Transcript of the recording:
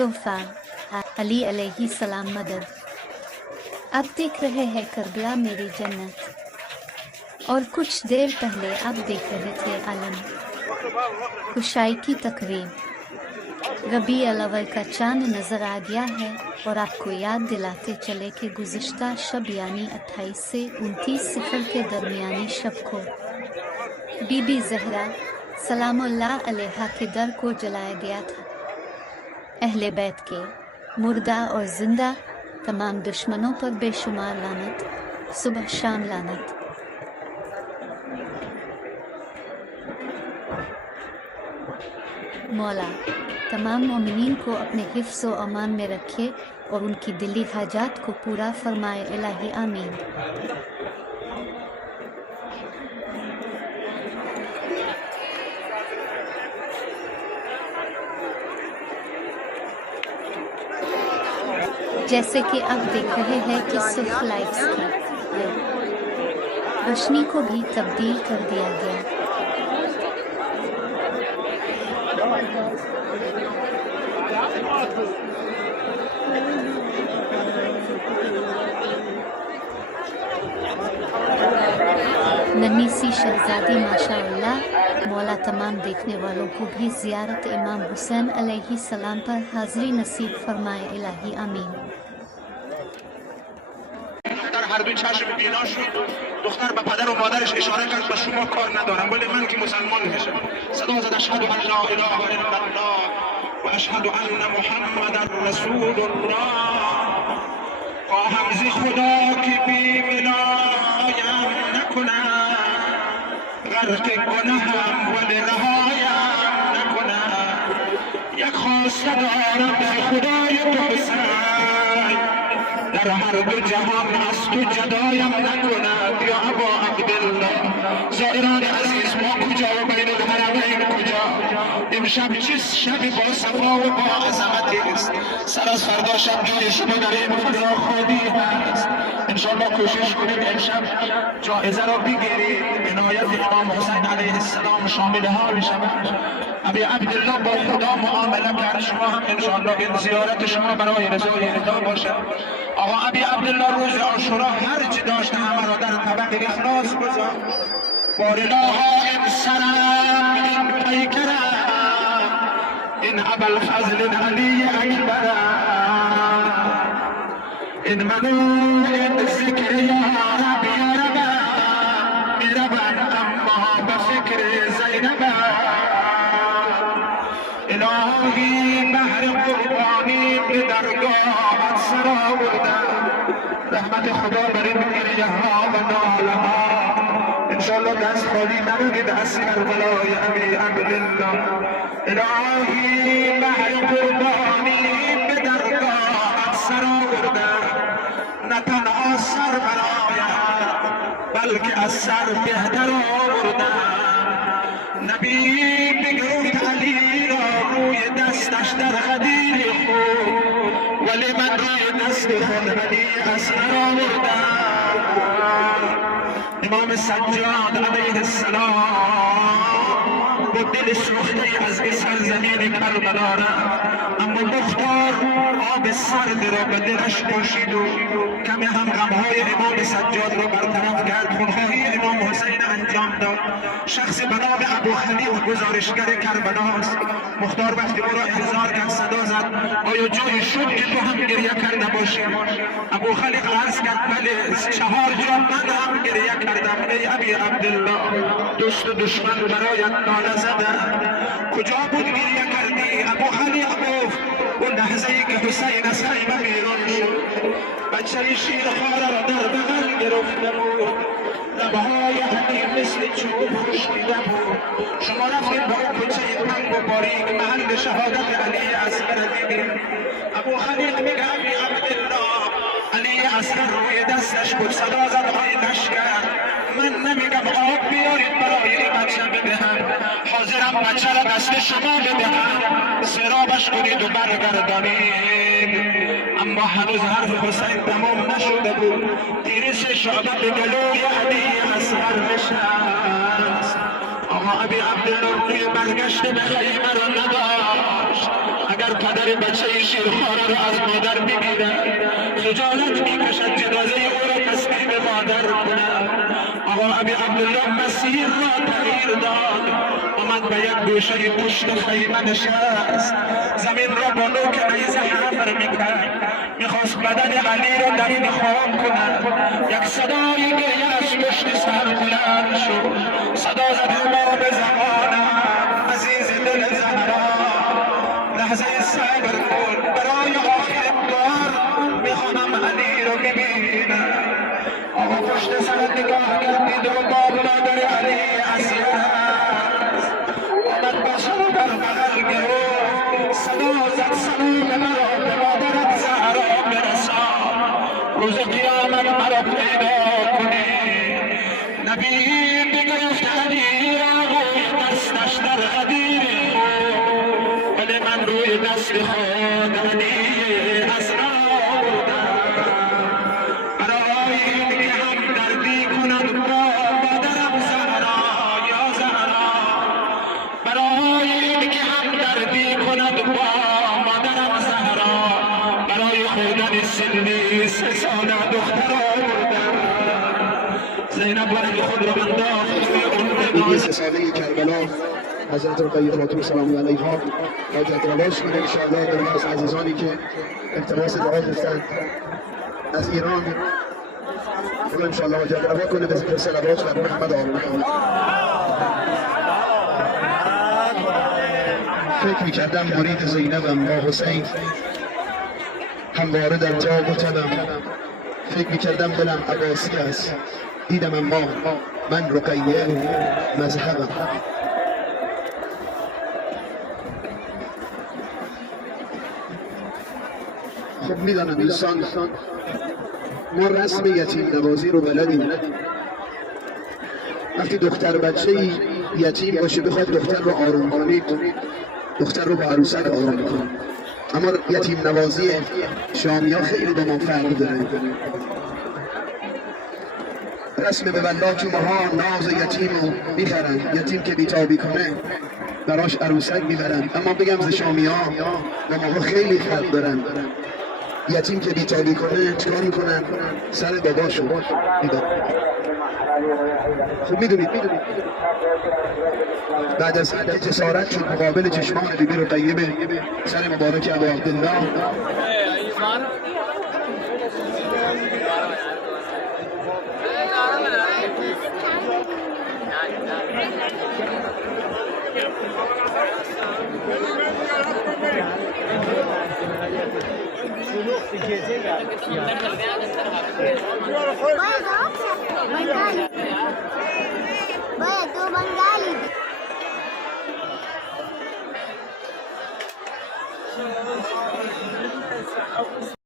तोहफा अली अलैहि सलाम मदद। आप देख रहे हैं करबला मेरी जन्नत, और कुछ देर पहले आप देख रहे थे आलम कुशाई की तकरीब। रबी अल-अव्वल का चांद नज़र आ गया है और आपको याद दिलाते चले कि गुज़िश्ता शब यानी 28 से 29 सिफर के दरमियानी शब को बीबी ज़हरा सलामुल्लाह अलैहा के दर को जलाया गया था। अहले बैत के मुर्दा और जिंदा तमाम दुश्मनों पर बेशुमार लानत, सुबह शाम लानत। मौला तमाम मोमिनीन को अपने हिफ्ज़ व अमान में रखे और उनकी दिली हाजात को पूरा फरमाए, इलाही आमीन। जैसे कि आप देख रहे हैं कि सिर्फ लाइट्स की रोशनी को भी तब्दील कर दिया गया। नन्ही सी शहजादी माशाअल्लाह। मौला तमाम देखने वालों को भी ज़ियारत इमाम हुसैन अलैहि सलाम पर हाज़री नसीब फरमाए, इलाही आमीन। هر دو چشم بینا شد. دختر به پدر و مادرش اشاره کرد به شما کار ندارم، ولی من که مسلمان میشم. صدا زد اشهد ان لا اله الا الله و اشهد ان محمد رسول الله. خواهم ز خدا که بی ولایم نکنم، غرق گناهم ولی رهایم نکنم. یک خواسته دارم ز خدای تو حسین، در هر دو جهان از تو جدایم نکند. یا ابا عبدالله زائران عزیز، ما کجا و بین الحرمین کجا؟ امشب چه شبی با صفا و با عظمتی است. سر از فردا شب جای شما در این فضا خالی هست. انشاءالله کوشش کنید امشب جایزه را بگیرید. عنایت امام حسین علیه السلام شامل حال شود. ابی عبدالله با خدا معامله کرد، شما هم انشاءالله این زیارت شما برای رضای خدا باشد. آقا ابی عبدالله روز عاشورا هر چی داشته همه را در طبق اخلاص گذار. بارلاها این سرم این پیکرم، این ابوالفضل علی اکبرم، این منو این ذکر یا رب یا ربم میرم، اما به فکر زینبم. الهی بهر قربانی به درگاهت سر آوردم. رحمت خدا بر این گریه ها و ناله ها. انشاءالله دست خالی نروید از کربلای ابی عبدالله. الهی بهر قربانی به درگاهت سر آوردم. نه تنها سر برایت بلکه از سر بهتر آوردم. نبی بگرفت علی را روی دستش در غدیر خود، ولی من روی دست خود علی اصغر آوردم. امام سجاد علیه السلام با دل سوخته از این سرزمین کربلا رفت، اما مختار آب سرد را به دلش پوشید و کمی هم غمهای امام سجاد را برطرف کرد. خونخواهی امام حسین انجام داد. شخص به نام ابو خلیق گزارشگر کربلاست. مختار وقتی او را احضار کرد صدا زد آیا جایی شد که تو هم گریه کرده باشی؟ ابو خلیق عرض کرد بله، 4 جا من هم گریه کردم. ای ابی عبدالله، دوست و دشمن برایت ناله زدند. کجا بود گریه کردی؟ ابو خلیق گفت اون لحظه ای که حسین از خیمه بیرون شد، بچه شیرخواره را در بغل گرفته بود، لبهای علی مثل چوب خشکیده بود. شما رفتید به اون کوچه تنگ و باریک محل شهادت علی اصغر دیدید. ابو خلیق میگه ابی عبدالله، علی اصغر روی دستش بود. صدا زد های لشکر، من نمیگم آب بیارید برای این بچه بدهم، حاضرم بچه را دست شما بدهم، سرابش کنید و برگردانید. اما هنوز حرف حسین تمام نشده بود. تیرش شعبه به گلوی علی اصغر نشست. آقا ابی عبدالله روی برگشت به خیمه را نداشت. اگر پدر بچه شیرخواره را از مادر بگیرد خجالت میکشد جنازه او را تسلیم مادر کند. آقا ابی عبدالله مسیر را تغییر داد، آمد به یک گوشه پشت خیمه نشست، زمین را با نوک نیزه حفر میکرد، میخواست بدن علی را دفن خام کند. یک صدای گریه‌اش پشت سر بلند شد، صدا زد امام زمانم عزیز دل زهرا، لحظه صبر کن برای آخرین بار میخوانم علی را ببینم. آقا پشت سر نگاه کرد دید و باب مادر علی عزیز آمد بچه را در بغل گرفت، صدا زد سلام مرا به مادرت زهرا برسان، روز قیامت مرا پیدا کنی. نبی بگرفت علی را روی دستش در غدیر خود، ولی من روی دست خود علی اسرا بودم. برای این که همدردی کند با مادرم زهرا یا زهرا، برای این که همدردی کند با مادرم زهرا، برای خوردن سنی 3 ساله دختر آوردم. زینب ولد خود را انداخت روی 3 ساله کربلا حضرت رقیه خاتون سلام علیها و جدرواش کنه انشاءالله. برای از عزیزانی که التماس دعا گفتند از ایران خدا انشاءالله جدروا کنه به ذکر صلوات بر محمد آمین. فکر میکردم مرید زینبم با حسین همواره در تاب و تبم، فکر میکردم دلم عباسی است دیدم اما من رقیه مذهبم. خب میدانم انسان ما رسم یتیم نوازی رو بلدیم. وقتی دختر بچه یتیم باشه بخواد دختر رو آروم کنید، دختر رو با عروسک آروم کنید. اما یتیم نوازی شامی ها خیلی با ما فرق داره. رسم به ولاک ماها ناز یتیم رو میخرن، یتیم که بیتابی کنه براش عروسک میبرن. اما بگم ز شامی ها با ما خیلی فرق دارن. یتیم که بیتابی کنه چکار میکنن؟ سر باباشو میبرن. خب میدونید بعد از این جسارت شد مقابل چشمان بیبی رقیه به سر مبارک ابا عبدالله باید تو بنگالی